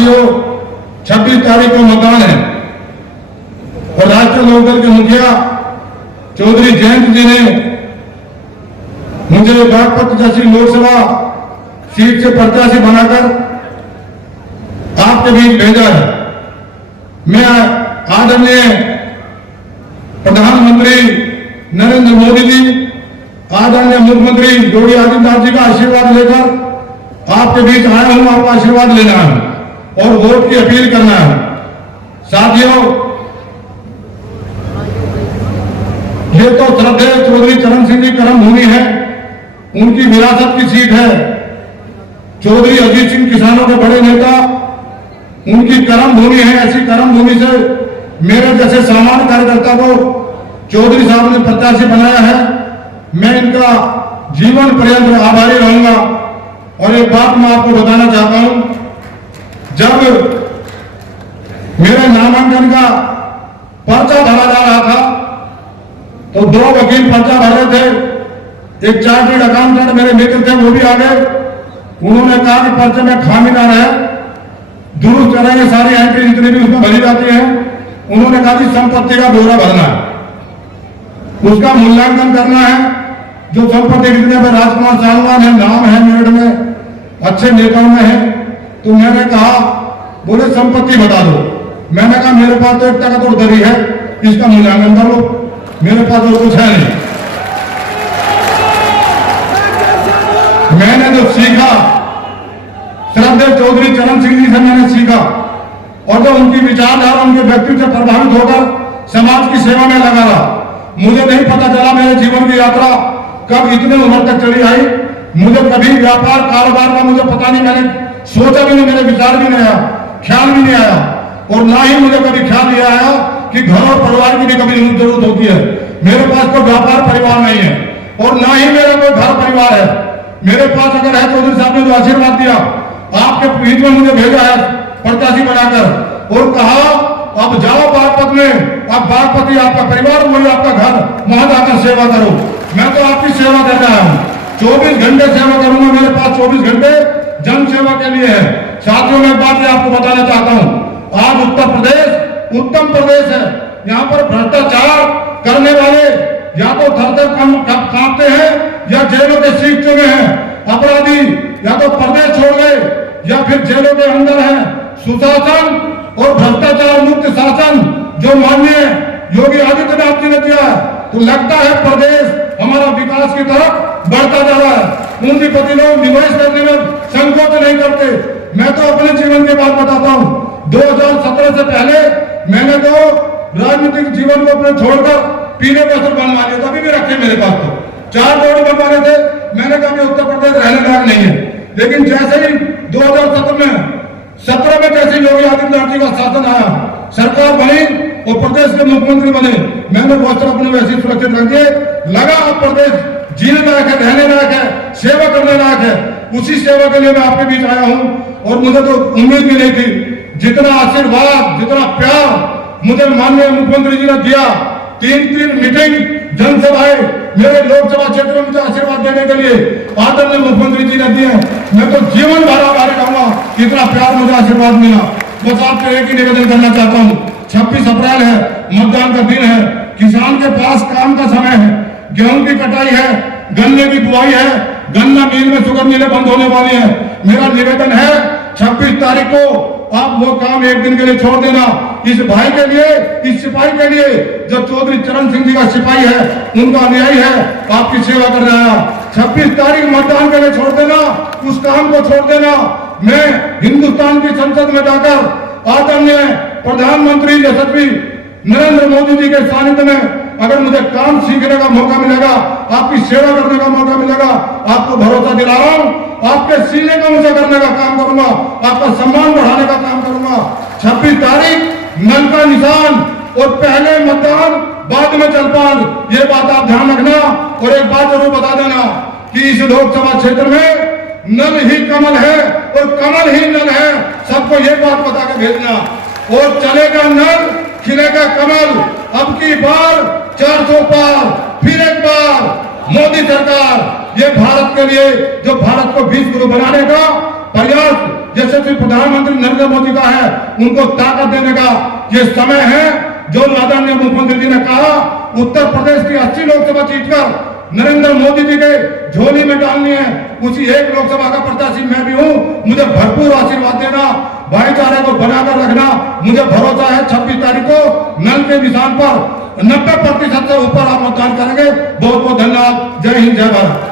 साथियों, 26 तारीख को मतदान है और राष्ट्रीय लोकदल के मुखिया चौधरी जयंत जी ने मुझे बागपत जैसी लोकसभा सीट से प्रत्याशी बनाकर आपके बीच भेजा है। मैं आदरणीय प्रधानमंत्री नरेंद्र मोदी जी, आदरणीय मुख्यमंत्री योगी आदित्यनाथ जी का आशीर्वाद लेकर आपके बीच आया हूं। आपका आशीर्वाद लेना है और वोट की अपील करना है। साथियों, ये तो श्रद्धेय चौधरी चरण सिंह जी कर्म भूमि है, उनकी विरासत की सीट है। चौधरी अजीत सिंह किसानों के बड़े नेता, उनकी कर्म भूमि है। ऐसी कर्म भूमि से मेरे जैसे सामान्य कार्यकर्ता को चौधरी साहब ने प्रत्याशी बनाया है। मैं इनका जीवन पर्यंत आभारी रहूंगा। और एक बात मैं आपको बताना चाहता हूं, जब मेरे नामांकन का पर्चा भरा जा रहा था तो 2 वकील पर्चा भर रहे थे। एक चार्टर्ड अकाउंटेंट मेरे मित्र थे, वो भी आ गए। उन्होंने कहा कि पर्चे में खामी ना रहे, दुरुस्त करेंगे सारी एंट्री जितनी भी उसमें भरी जाती है। उन्होंने कहा कि संपत्ति का ब्यौरा भरना है, उसका मूल्यांकन करना है। जो संपत्ति जितने पर राजकुमार साहवान है, नाम है मेरठ में, अच्छे नेताओं में है। तो मैंने कहा, बोले संपत्ति बता दो। मैंने कहा मेरे पास तो 1 टका तो उधर ही है, इसका मूल्यांकन कर लो, मेरे पास और कुछ है नहीं। मैंने जो सीखा श्रद्धेय चौधरी चरण सिंह जी से मैंने सीखा और जो उनकी विचारधारा, उनके व्यक्तित्व से प्रभावित होकर समाज की सेवा में लगा रहा। मुझे नहीं पता चला मेरे जीवन की यात्रा कब इतने उम्र तक चली आई। मुझे कभी व्यापार कारोबार का मुझे पता नहीं, मैंने सोचा भी नहीं, मेरे विचार भी नहीं आया, ख्याल भी नहीं आया। और ना ही मुझे कभी ख्याल ये आया कि घर और परिवार की भी कभी जरूरत होती है। मेरे पास कोई व्यापार परिवार नहीं है और ना ही मेरा कोई घर परिवार है। मेरे पास अगर है, चौधरी साहब ने जो आशीर्वाद दिया, आपके बीच में मुझे भेजा है प्रत्याशी बनाकर और कहा अब जाओ बागपत में, अब बागपत ही आपका परिवार, वही आपका घर, वहां जाकर सेवा करो। मैं तो आपकी सेवा दे रहा हूं, 24 घंटे सेवा करूंगा। मेरे पास 24 घंटे जन सेवा के लिए है। साथियों, मैं बात आपको बताना चाहता हूं, आज उत्तर प्रदेश उत्तम प्रदेश है। यहाँ पर भ्रष्टाचार करने वाले या तो थर-थर कांपते हैं या जेलों के सीट चुने हैं। अपराधी या तो प्रदेश छोड़ गए या फिर जेलों के अंदर है। सुशासन और भ्रष्टाचार मुक्त शासन जो माननीय योगी आदित्यनाथ जी ने दिया है, तो लगता है प्रदेश हमारा विकास की तरफ बढ़ता जा रहा है। पूंजीपति लोग निवेश करने में संकोच नहीं करते। मैं तो अपने जीवन की बात बताता हूं, 2017 से पहले मैंने तो राजनीतिक जीवन को अपने छोड़कर पीले वस्त्र बनवा लिए, तभी भी रखे मेरे पास। तो 4 करोड़ बनवाने थे। मैंने कहा कि उत्तर प्रदेश रहने लायक नहीं है। लेकिन जैसे ही 2017 में जैसे योगी आदित्यनाथ जी का शासन आया, सरकार बनी और प्रदेश के मुख्यमंत्री बने, मैंने वस्त्र अपने वैसे सुरक्षित रख दिए। लगा अब प्रदेश जीने लायक है, रहने लायक है, सेवा करने लायक है। उसी सेवा के लिए मैं आपके बीच आया हूं और मुझे तो उम्मीद भी नहीं थी। जितना आशीर्वाद, जितना प्यार मुझे माननीय मुख्यमंत्री जी ने दिया, 3 मीटिंग, जनसभाएं मेरे लोकसभा क्षेत्र में मुझे आशीर्वाद देने के लिए आदरणीय मुख्यमंत्री जी ने दिए। मैं तो जीवन भर आभारी रहूंगा, इतना प्यार मुझे आशीर्वाद मिला। बस आपसे एक ही निवेदन करना चाहता हूँ, 26 अप्रैल है, मतदान का दिन है। किसान के पास काम का समय है, गेहूं की कटाई है, गन्ने की बुआई है, गन्ना मिल में शुगर मिलें बंद होने वाली है। मेरा निवेदन है 26 तारीख को आप वो काम एक दिन के लिए छोड़ देना। इस भाई के लिए, इस सिपाही के लिए, जो चौधरी चरण सिंह जी का सिपाही है, उनका अनुयायी है, आपकी सेवा कर रहा है। 26 तारीख मतदान के लिए छोड़ देना, उस काम को छोड़ देना। मैं हिंदुस्तान की संसद में जाकर आदरणीय प्रधानमंत्री यशस्वी नरेंद्र मोदी जी के सानिध्य में अगर मुझे काम सीखने का मौका मिलेगा, आपकी सेवा करने का मौका मिलेगा, आपको भरोसा दिला रहा हूं, आपके सीने का मुझे करने का काम करूंगा, आपका सम्मान बढ़ाने का काम करूंगा। 26 तारीख नल का निशान और पहले मतदान बाद में जलपान, ये बात आप ध्यान रखना। और एक बात जरूर बता देना कि इस लोकसभा क्षेत्र में नल ही कमल है और कमल ही नल है। सबको ये बात बता के भेजना। और चलेगा नल, खिलेगा कमल। अब की बार 400 पार, फिर एक बार मोदी सरकार। ये भारत के लिए, जो भारत को विश्व गुरु बनाने का प्रयास यशस्वी प्रधानमंत्री नरेंद्र मोदी का है, उनको ताकत देने का ये समय है। जो आदरणीय मुख्यमंत्री जी ने कहा उत्तर प्रदेश की 80 लोकसभा सीट कर नरेंद्र मोदी जी के झोली में डालनी है, उसी एक लोकसभा का प्रत्याशी मैं भी हूं। मुझे भरपूर आशीर्वाद देना, भाईचारे को बनाकर रखना। मुझे भरोसा है 26 तारीख को नल के निशान पर 90% से ऊपर आप मतदान करेंगे। बहुत बहुत धन्यवाद। जय हिंद, जय भारत।